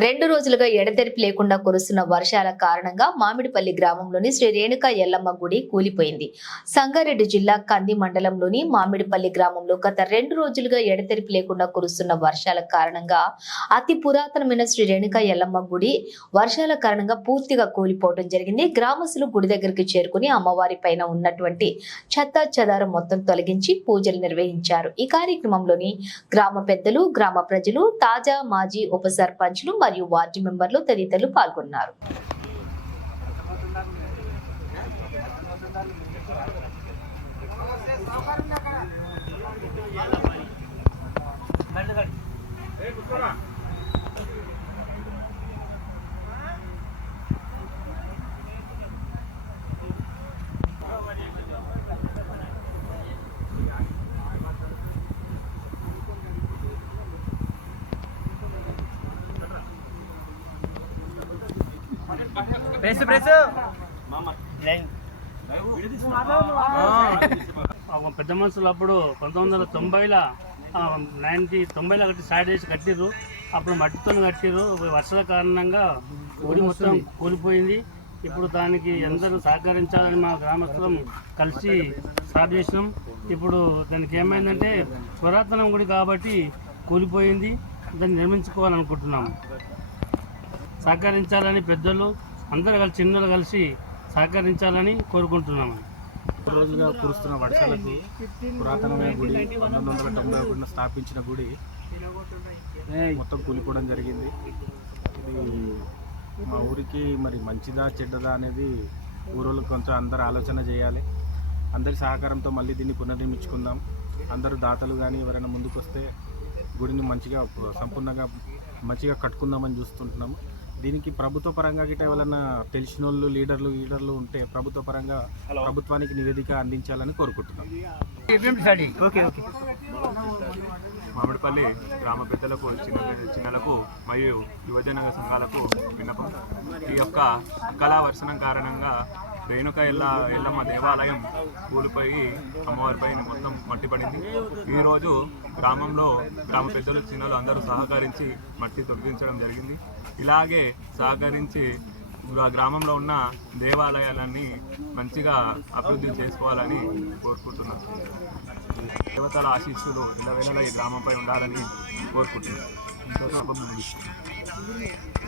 2 రోజులుగా ఎడతెరిపి లేకుండా కురుస్తున్న వర్షాల కారణంగా మామిడిపల్లి గ్రామంలోని శ్రీ రేణుకా ఎల్లమ్మ గుడి కూలిపోయింది. సంగారెడ్డి జిల్లా కంది మండలంలోని మామిడిపల్లి గ్రామంలో గత 2 రోజులుగా ఎడతెరిపి లేకుండా కురుస్తున్న వర్షాల కారణంగా అతి పురాతనమైన శ్రీ రేణుకా ఎల్లమ్మ గుడి వర్షాల కారణంగా పూర్తిగా కూలిపోవడం జరిగింది. గ్రామస్తులు గుడి దగ్గరికి చేరుకుని అమ్మవారి పైన ఉన్నటువంటి చెత్తా చెదారం మొత్తం తొలగించి పూజలు నిర్వహించారు. ఈ కార్యక్రమంలోని గ్రామ పెద్దలు, గ్రామ ప్రజలు, తాజా మాజీ ఉప సర్పంచ్లు మరియు వార్డు మెంబర్లు తదితరులు పాల్గొన్నారు. పెద్ద మనుషులు అప్పుడు 1990లో 90లో కట్టి స్టార్ట్ చేసి కట్టిర్రు. అప్పుడు మట్టితో కట్టిర్రు. వర్షాల కారణంగా గుడి మొత్తం కూలిపోయింది. ఇప్పుడు దానికి అందరూ సహకరించాలని మా గ్రామస్తులం కలిసి స్టార్ట్ చేసినాం. ఇప్పుడు దానికి ఏమైందంటే పురాతన గుడి కాబట్టి కూలిపోయింది. దాన్ని నిర్మించుకోవాలనుకుంటున్నాము. సహకరించాలని పెద్దలు అందరూ కలిసి చిన్నలు కలిసి సహకరించాలని కోరుకుంటున్నాము. రోజుగా కురుస్తున్న వర్షాలకు పురాతనమైన గుడి 1991 స్థాపించిన గుడి మొత్తం కూలిపోవడం జరిగింది. ఇది మా ఊరికి మరి మంచిదా చెడ్డదా అనేది ఊరోళ్ళకి కొంచెం అందరూ ఆలోచన చేయాలి. అందరి సహకారంతో మళ్ళీ దీన్ని పునర్నిర్మించుకుందాం. అందరూ దాతలు కానీ ఎవరైనా ముందుకు వస్తే గుడిని మంచిగా సంపూర్ణంగా మంచిగా కట్టుకుందామని చూస్తుంటున్నాము. దీనికి ప్రభుత్వ పరంగా గిట్ట ఎవరైనా తెలిసిన వాళ్ళు లీడర్లు ఉంటే ప్రభుత్వ పరంగా ప్రభుత్వానికి నివేదిక అందించాలని కోరుకుంటున్నాం. మామిడిపల్లి గ్రామ పెద్దలకు, చిన్నలకు మరియు యువజన సంఘాలకు విన్నపం. ఈ యొక్క అకాల వర్షం కారణంగా రేణుకా ఎల్లమ్మ దేవాలయం కూలిపోయి అమ్మవారిపై మొత్తం మట్టి పడింది. ఈరోజు గ్రామంలో గ్రామ పెద్దలు, చిన్నలు అందరూ సహకరించి మట్టి తొలగించడం జరిగింది. ఇలాగే సహకరించి గ్రామంలో ఉన్న దేవాలయాలన్నీ మంచిగా అభివృద్ధి చేసుకోవాలని కోరుకుంటున్నాను. దేవతల ఆశీస్సులు ఇళ్ళవేళలా ఈ గ్రామంపై ఉండాలని కోరుకుంటున్నాను.